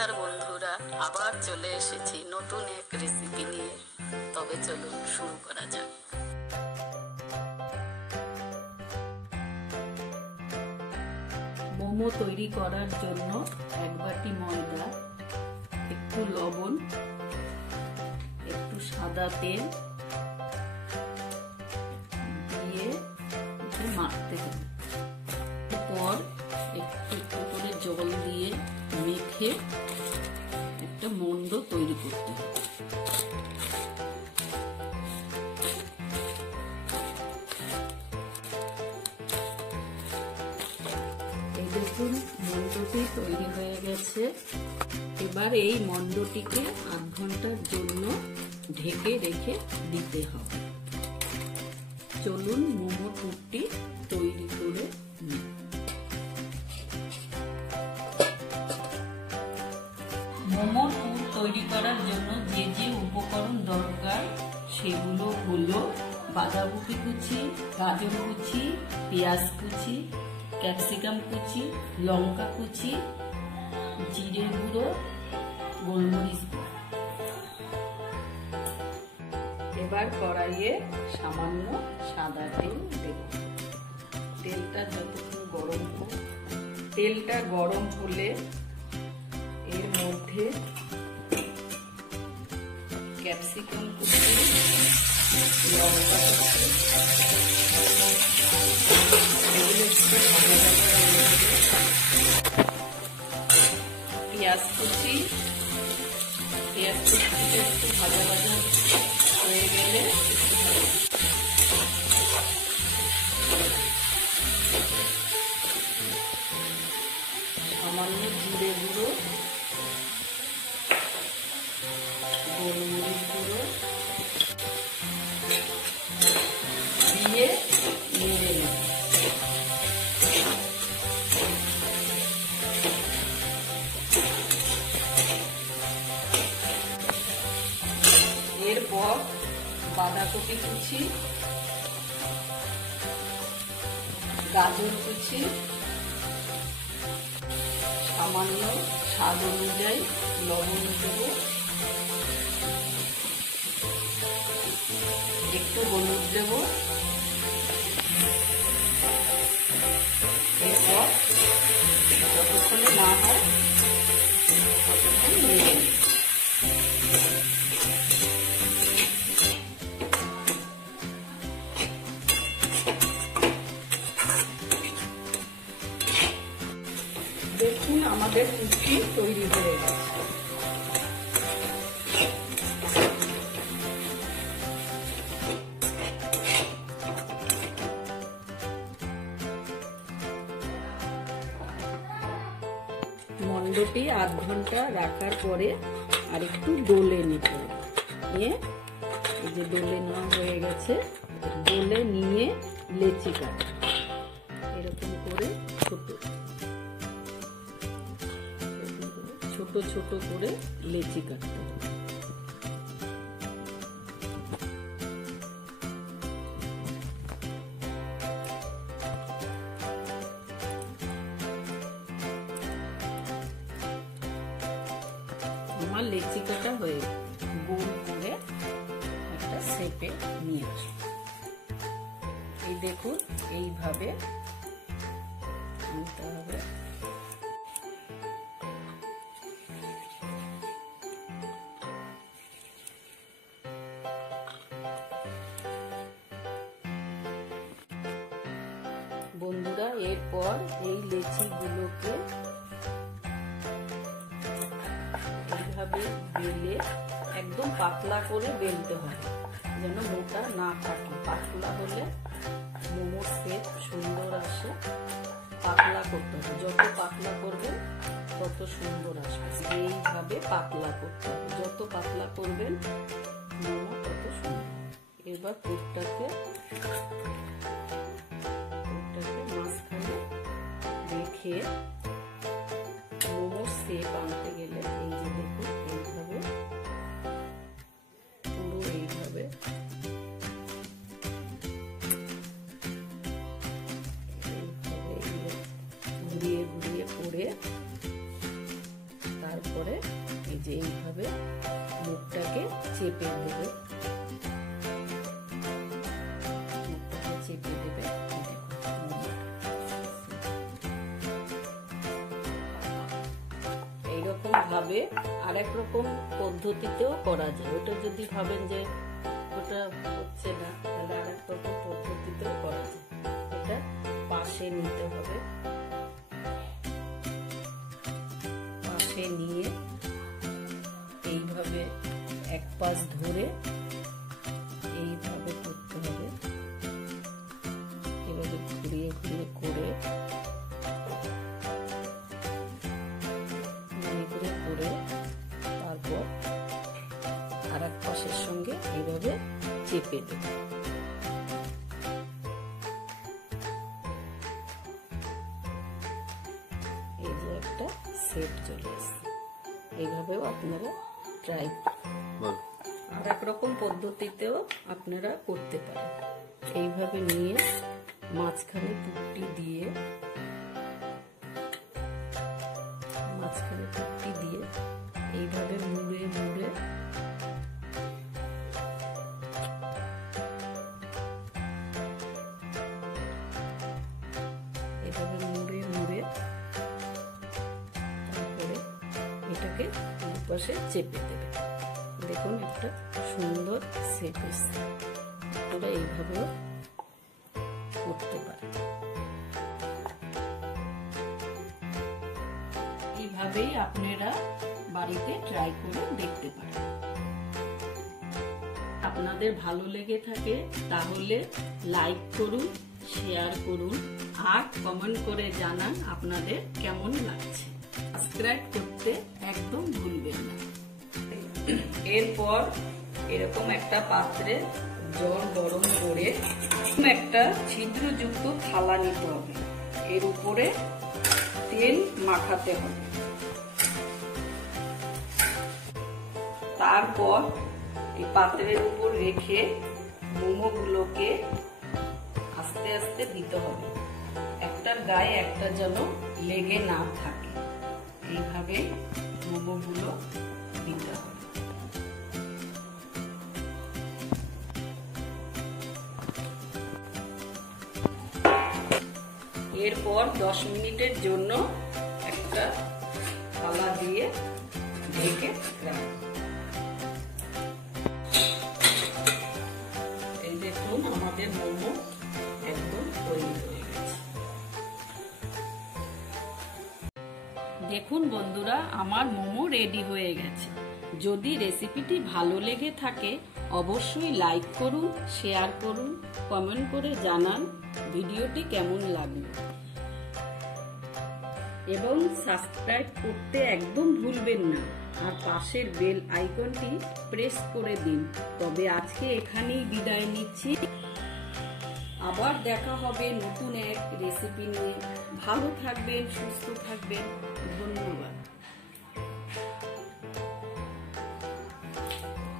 নমস্কার বন্ধুরা, আবার চলে এসেছি নতুন এক রেসিপি নিয়ে। তবে চলুন শুরু করা যাক। মোমো তৈরি করার জন্য এক বাটি ময়দা, একটু লবণ, একটু সাদা তেল দিয়ে একটু মাখতে হবে। এরপর একটু একটু করে জল দিয়ে মেখে একটা মন্ড তৈরি করতে হবে। এই দেখুন, মন্ডটি তৈরি হয়ে গেছে। এবার এই মন্ডটিকে ৮ ঘন্টার জন্য ঢেকে রেখে দিতে হবে। চলুন মোমো পুরটি তৈরি করে নিই। মোমো পুর তৈরি করার জন্য যে যে উপকরণ দরকার সেগুলো হলো বাঁধাকপি কুচি, গাজর কুচি, পেঁয়াজ কুচি, ক্যাপসিকাম কুচি, লঙ্কা কুচি, জিরে গুঁড়ো, গোলমরিচ গুঁড়ো। এবার কড়াইয়ে সামান্য সাদা তেল দেব। তেলটা যতক্ষণ গরম হোক, তেলটা গরম হলে এর মধ্যে ক্যাপসিকাম কুচি, লঙ্কা কুচি, পেঁয়াজ কুচি, একটু ভাজা ভাজা হয়ে গেলে সামান্য জিরে গুঁড়ো, গোলমরিচ গুঁড়ো দিয়ে নেড়ে নেব। এরপর বাঁধাকপি কুচি, গাজর কুচি, সামান্য স্বাদ অনুযায়ী লবণ দেবো, একটু হলুদ দেব। এরপর যতক্ষণে না হয় ততক্ষণ নেড়ে নেব। দেখুন, আমাদের পুরটি তৈরি হয়ে গেছে। মন্ডটি ৮ ঘন্টা রাখার পরে আর একটু ডলে নিতে হবে। নিয়ে এই যে ডলে নেওয়া হয়ে গেছে, ডলে নিয়ে লেচি কাটা, এরকম করে ছোট ছোট করে লেচি কাটতে হবে। আমার লেচি কাটা হয়ে গোল করে একটা শেপে নিয়ে আসবো। এই দেখুন, এইভাবে নিতে হবে। বন্ধুরা, এরপর এই লেচিগুলোকে এইভাবে বেলে একদম পাতলা করে বেলতে হয়, যেন মোটা না থাকে। পাতলা হলে মোমোর শেপ সুন্দর আসে। পাতলা করতে হবে, যত পাতলা করবেন তত সুন্দর আসবে। এইভাবে পাতলা করতে হবে, যত পাতলা করবেন মোমো তত সুন্দর। এবার পুরটাকে মাঝখানে রেখে মোমোর শেপ আনতে গেলে এই যে দেখুন, এইভাবে পুরো এইভাবে ঘুরিয়ে ঘুরিয়ে করে তারপরে এই যে এইভাবে মুখটাকে চেপে দেবে, মুখটাকে চেপে দেবে। এইরকম ভাবে আরেক রকম পদ্ধতিতেও করা যায়। ওটা যদি ভাবেন যে ওটা হচ্ছে না, তাহলে আরেক রকম পদ্ধতিতেও করা যায়। এটা পাশে নিতে হবে, পাশে নিয়ে এইভাবে এক পাশ ধরে এইভাবে করতে হবে। এভাবে ঘুরিয়ে ঘুরিয়ে করে তারপর আর এক পাশের সঙ্গে এইভাবে চেপে দেব। এই যে একটা সেট চলে আসছে। এইভাবেও আপনারা ট্রাই আর এক রকম পদ্ধতিতেও আপনারা করতে পারেন। এইভাবে নিয়ে মাঝখানে পুট্টি দিয়ে এইভাবে মুড়ে মুড়ে তারপরে এটাকে দুপাশে চেপে দেবে। দেখুন একটা সুন্দর শেপ এসছে। আপনারা এইভাবেও করতে পারেন। এইভাবেই আপনারা বাড়িতে ট্রাই করে দেখতে পারেন। আপনাদের ভালো লেগে থাকে তাহলে লাইক করুন, শেয়ার করুন আর কমেন্ট করে জানান আপনাদের কেমন লাগছে। সাবস্ক্রাইব করতে একদম ভুলবেন না। এরপর এরকম একটা পাত্রে জল গরম করে একটা ছিদ্রযুক্ত থালা নিতে হবে। এর উপরে তেল মাখাতে হবে। তারপর এই পাত্রের উপর রেখে মোমোগুলোকে আস্তে আস্তে দিতে হবে। একটার গায়ে একটা যেন লেগে না থাকে, এইভাবে মোমোগুলো দিতে হবে। এরপর 10 মিনিটের জন্য একটা থালা দিয়ে ঢেকে রাখবো। এই দেখুন আমাদের মোমো একদম তৈরি হয়ে গেছে। দেখুন বন্ধুরা, আমার মোমো রেডি হয়ে গেছে। যদি রেসিপিটি ভালো লেগে থাকে অবশ্যই লাইক করুন, শেয়ার করুন, কমেন্ট করে জানান ভিডিওটি কেমন লাগলো এবং সাবস্ক্রাইব করতে একদম ভুলবেন না আর পাশের বেল আইকনটি প্রেস করে দিন। তবে আজকে এখানেই বিদায় নিচ্ছি। আবার দেখা হবে নতুন এক রেসিপি নিয়ে। ভালো থাকবেন, সুস্থ থাকবেন। ধন্যবাদ।